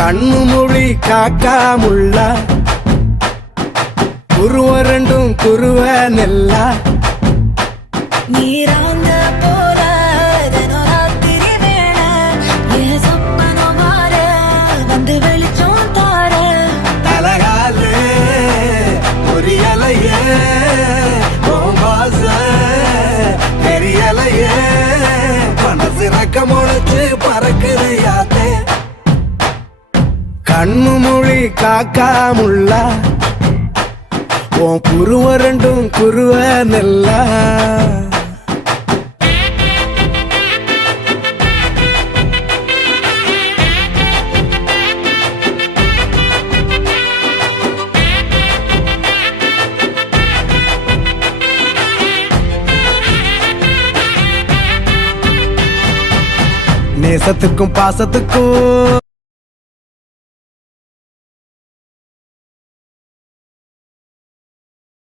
கண்ணு மொழி காக்காமுள்ள குருவ ரெண்டும் குருவ நெல்லா நீராங்க போல தினராத்திரி வேளை என் சொப்பனம் மாற வந்து வெளிச்சம் தார தலகாலே பொரியலையே ஓம்பாச பெரியலையே மனசு ரக்க முளைச்சு பறக்குதையாத்தே கண்ணு மொழி காக்காமுள்ள உன் குருவ ரெண்டும் குருவ நெல்லா நேசத்துக்கும் பாசத்துக்கும்